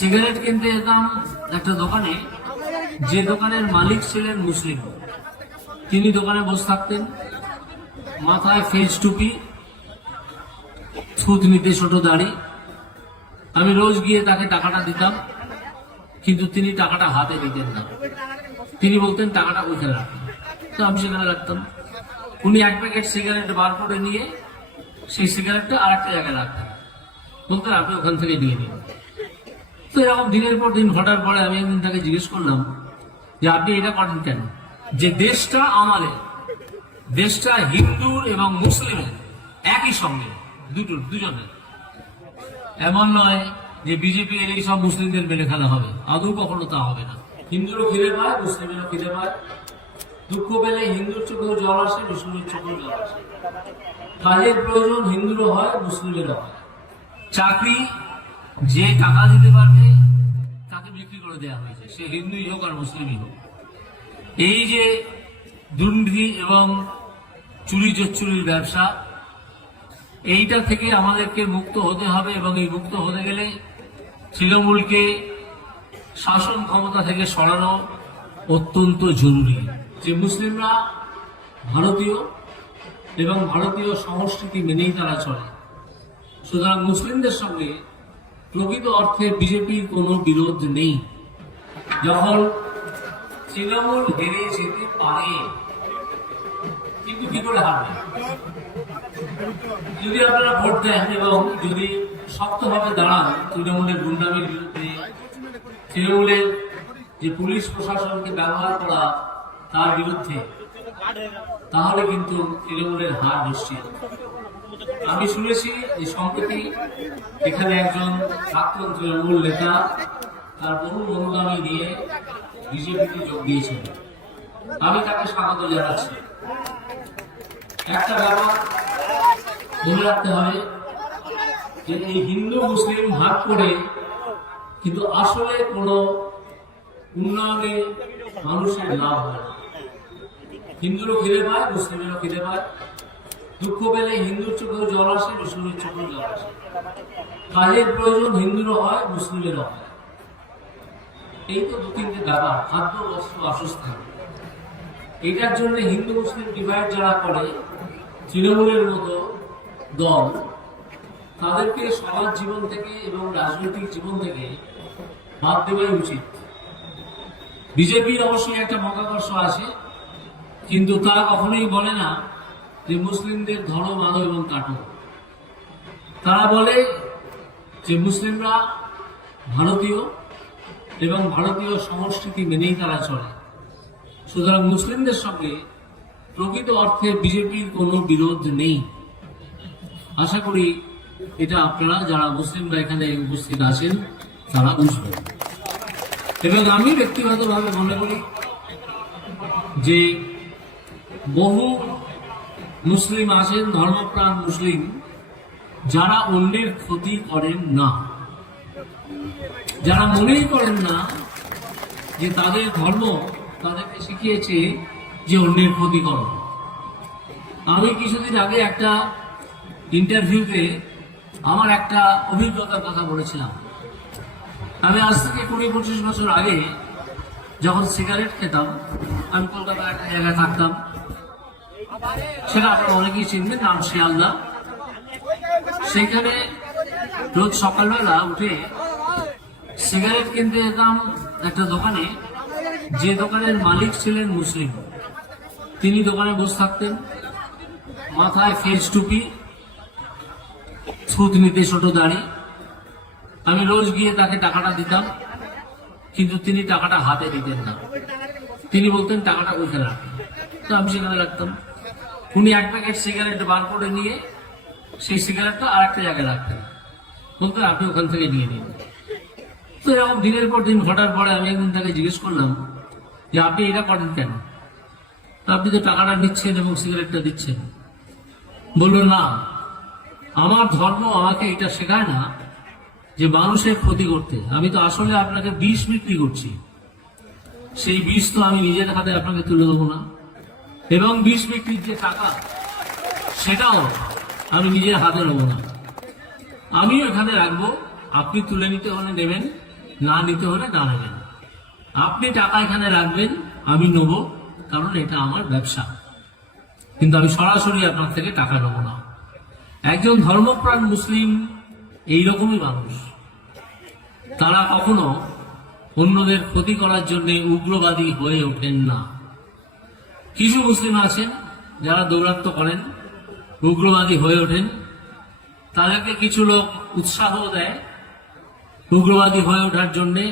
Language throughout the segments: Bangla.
সিগারেট কিনতে যেতাম একটা দোকানে, যে দোকানের মালিক ছিলেন মুসলিম। তিনি দোকানে বসে থাকতেন, মাথায় ফেজ টুপি, থুতনিতে ছোট দাড়ি। আমি রোজ গিয়ে তাকে টাকাটা দিতাম, কিন্তু তিনি টাকাটা হাতে দিতেন না। তিনি বলতেন টাকাটা কোথায় রাখবেন, তো আমি সেখানে রাখতাম। উনি এক প্যাকেট সিগারেট বার করে নিয়ে সেই সিগারেটটা আর একটা জায়গায় রাখতেন, বলতেন আপনি ওখান থেকে নিয়ে নিন। তো এরকম দিনের পর দিন ঘটার পরে আমি একদিন তাকে জিজ্ঞেস করলাম যে আপনি এটা করেন কেন? যে দেশটা আমাদের, দেশটা হিন্দুর এবং মুসলিমের একই সঙ্গে, দুজনের। এমন নয় যে বিজেপি এই সব মুসলিমদের মেরে খেলা হবে, আদৌ কখনো তা হবে না। হিন্দুরও খিদে পায়, মুসলিমেরও খিদে পায়। দুঃখ পেলে হিন্দুর চোখেও জল আসে, মুসলিমের চোখেও জল আসে। কাজের প্রয়োজন হিন্দুরও হয়, মুসলিমেরও হয়। চাকরি যে টাকা দিতে পারবে তাকে বিক্রি করে দেওয়া হয়েছে, সে হিন্দুই হোক আর মুসলিমই হোক। এই যে দুর্নীতি এবং চুরি চুরির ব্যবসা, এইটা থেকে আমাদেরকে মুক্ত হতে হবে। এবং এই মুক্ত হতে গেলে তৃণমূলকে শাসন ক্ষমতা থেকে সরানো অত্যন্ত জরুরি। যে মুসলিমরা ভারতীয় এবং ভারতীয় সংস্কৃতি মেনেই তারা চলে, সুতরাং মুসলিমদের সঙ্গে প্রকৃত অর্থে বিজেপির কোনো বিরোধ নেই। যখন তৃণমূল হেরে যেতে পারে, কিন্তু কি করে হারবে? যদি আপনারা ভোট দেন এবং যদি শক্তভাবে দাঁড়ান তৃণমূলের গুন্ডামির বিরুদ্ধে, তৃণমূলের যে পুলিশ প্রশাসনকে ব্যবহার করা তার বিরুদ্ধে, তাহলে কিন্তু তৃণমূলের হার নিশ্চিত। আমি শুনেছি যে সম্প্রতি এখানে একজন প্রাক্তন তৃণমূল নেতা তার বহু অনুগামী নিয়ে বিজেপিতে যোগ দিয়েছেন। আমি তাকে স্বাগত জানাচ্ছি। একটা ব্যাপার মনে রাখতে হবে যে এই হিন্দু মুসলিম ভাগ করে কিন্তু আসলে কোনো উন্নয়নে মানুষের লাভ হয় না। হিন্দুরও খিদে পায়, মুসলিমেরও খিদে পায়। দুঃখ পেলে হিন্দুর চোখেও জল আসে, মুসলিমের চোখেও জল আসে। কাজের প্রয়োজন হিন্দুরও হয়, মুসলিমেরও হয়। এই তো দু তিনটে ব্যাপার, খাদ্য, বস্ত্র, বাসস্থান। এটার জন্য হিন্দু মুসলিম ডিভাইড যারা করে, তৃণমূলের মতো দল, তাদেরকে সমাজ জীবন থেকে এবং রাজনৈতিক জীবন থেকে বাদ দেওয়াই উচিত। বিজেপির অবশ্যই একটা মতাদর্শ আছে, কিন্তু তারা কখনোই বলে না যে মুসলিমদের ধরো, মানো এবং কাটো। তারা বলে যে মুসলিমরা ভারতীয় এবং ভারতীয় সংস্কৃতি মেনেই তারা চলে, সুতরাং মুসলিমদের সঙ্গে প্রকৃত অর্থে বিজেপির কোনো বিরোধ নেই। আশা করি এটা আপনারা যারা মুসলিমরা এখানে উপস্থিত আছেন তারা বুঝবেন। এবং আমি ব্যক্তিগতভাবে মনে করি যে বহু মুসলিম আছেন, ধর্মপ্রাণ মুসলিম, যারা অন্যের ক্ষতি করেন না, যারা মনেই করেন না যে তাদের ধর্ম তাদেরকে শিখিয়েছে যে অন্যের ক্ষতি করো। আমি কিছুদিন আগে একটা ইন্টারভিউতে আমার একটা অভিজ্ঞতার কথা বলেছিলাম। আমি আজ থেকে 20-25 বছর আগে যখন সিগারেট খেতাম, আমি কলকাতার একটা জায়গায় থাকতাম, সেটা আপনারা অনেকেই চিনবেন, নাম শিয়ালদা। সেখানে রোজ সকালবেলা উঠে সিগারেট কিনতে যেতাম একটা দোকানে, যে দোকানের মালিক ছিলেন মুসলিম। তিনি দোকানে বসে থাকতেন, মাথায় ফেজ টুপি, থুতনিতে ছোট দাড়ি। আমি রোজ গিয়ে তাকে টাকাটা দিতাম, কিন্তু তিনি টাকাটা হাতে দিতেন না। তিনি বলতেন টাকাটা কোথায় রাখবেন, তো আমি সেখানে রাখতাম। উনি এক প্যাকেট সিগারেট বার করে নিয়ে সেই সিগারেটটা আর একটা জায়গায় রাখতেন, বলতেন আপনি ওখান থেকে নিয়ে নিন। তো এরকম দিনের পর দিন ঘটার পরে আমি একদিন তাকে জিজ্ঞেস করলাম যে আপনি এটা করেন কেন? তো আপনি তো টাকাটা নিচ্ছেন এবং সিগারেটটা দিচ্ছেন। বলল না, আমার ধর্ম আমাকে এটা শেখায় না যে মানুষের ক্ষতি করতে। আমি তো আসলে আপনাকে বিষ বিক্রি করছি, সেই বিষ তো আমি নিজের হাতে আপনাকে তুলে দেবো না, এবং বিষ বিক্রির যে টাকা সেটাও আমি নিজের হাতে নেবো না। আমিও এখানে রাখবো, আপনি তুলে নিতে হলে নেবেন, না নিতে হলে না নেবেন। আপনি টাকা এখানে রাখবেন, আমি নেবো, কারণ এটা আমার ব্যবসা, কিন্তু আমি সরাসরি আপনার থেকে টাকা নেবো না। একজন ধর্মপ্রাণ মুসলিম এইরকমই মানুষ। তারা কখনো অন্যদের ক্ষতি করার জন্য উগ্রবাদী হয়ে ওঠেন না। কিছু মুসলিম আছেন যারা দৌরাত্ম্য করেন, উগ্রবাদী হয়ে ওঠেন, তাদেরকে কিছু লোক উৎসাহ দেয় উগ্রবাদী হয়ে ওঠার জন্যে,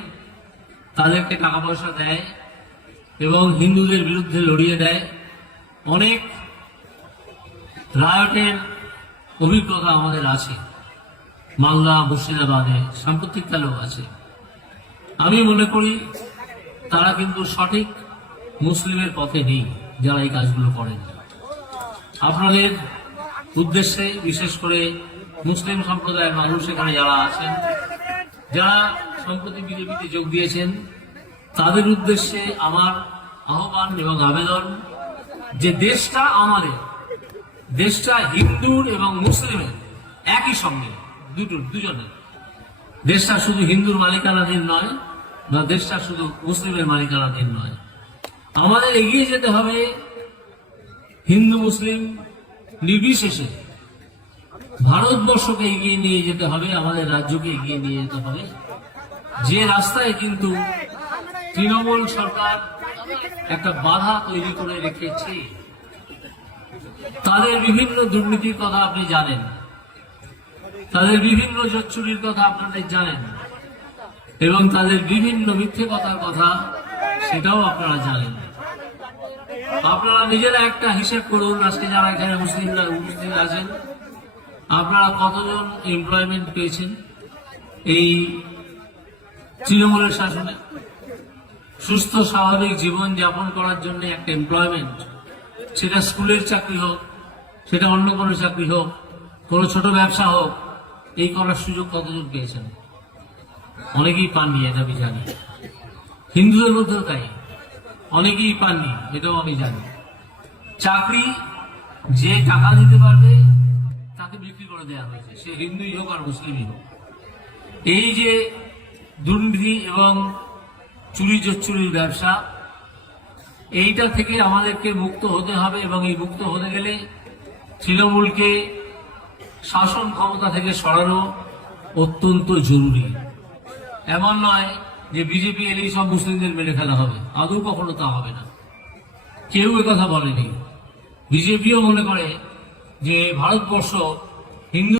তাদেরকে টাকা পয়সা দেয় এবং হিন্দুদের বিরুদ্ধে লড়িয়ে দেয়। অনেক রায়টের অভিজ্ঞতা আমাদের আছে, মালদা মুর্শিদাবাদে সাম্প্রতিককালেও আছে। আমি মনে করি তারা কিন্তু সঠিক মুসলিমের পথে নেই যারা এই কাজগুলো করেন। আপনাদের উদ্দেশ্যে, বিশেষ করে মুসলিম সম্প্রদায়ের মানুষ এখানে যারা আছেন, যারা সম্প্রতি বিজেপিতে যোগ দিয়েছেন, তাদের উদ্দেশ্যে আমার আহ্বান এবং আবেদন যে দেশটা আমাদের, দেশটা হিন্দুর এবং মুসলিমের একই সঙ্গে, দুজনের। দেশটা শুধু হিন্দুর মালিকানাধীন নয়, বা দেশটা শুধু মুসলিমের মালিকানাধীন নয়। আমাদের এগিয়ে যেতে হবে হিন্দু মুসলিম নির্বিশেষে, ভারতবর্ষকে এগিয়ে নিয়ে যেতে হবে, আমাদের রাজ্যকে এগিয়ে নিয়ে যেতে হবে। যে রাস্তায় কিন্তু তৃণমূল সরকার একটা বাধা তৈরি করে রেখেছে, তাদের বিভিন্ন দুর্নীতির কথা আপনি জানেন, তাদের বিভিন্ন জোচ্চুরির কথা আপনাদের জানেন, এবং তাদের বিভিন্ন মিথ্যে কথার কথা সেটাও আপনারা জানেন। আপনারা নিজেরা একটা হিসেব করুন, আজকে যারা এখানে মুসলিমরা উপস্থিত আছেন, আপনারা কতজন এমপ্লয়মেন্ট পেয়েছেন এই তৃণমূলের শাসনে? সুস্থ স্বাভাবিক জীবন যাপন করার জন্য একটা এমপ্লয়মেন্ট, সেটা স্কুলের চাকরি হোক, সেটা অন্য কোনো চাকরি হোক, কোনো ছোট ব্যবসা হোক, এই করার সুযোগ কতজন পেয়েছেন? অনেকেই পাননি, এটা আমি জানি। হিন্দুদের মধ্যেও তাই, অনেকেই পাননি, এটাও আমি জানি। চাকরি যে টাকা দিতে পারবে তাকে বিক্রি করে দেওয়া হয়েছে, সে হিন্দুই হোক আর মুসলিমই হোক। এই যে দুর্নীতি এবং চুরি জোচ্চুরির ব্যবসা, এইটা থেকে আমাদেরকে মুক্ত হতে হবে, এবং এই মুক্ত হতে গেলে তৃণমূলকে শাসন ক্ষমতা থেকে সরানো অত্যন্ত জরুরি। এমন নয় যে বিজেপি এলেই সব মুসলিমদের মেরে ফেলা হবে, আদৌ কখনো তা হবে না। কেউ একথা বলেনি। বিজেপিও মনে করে যে ভারতবর্ষ হিন্দু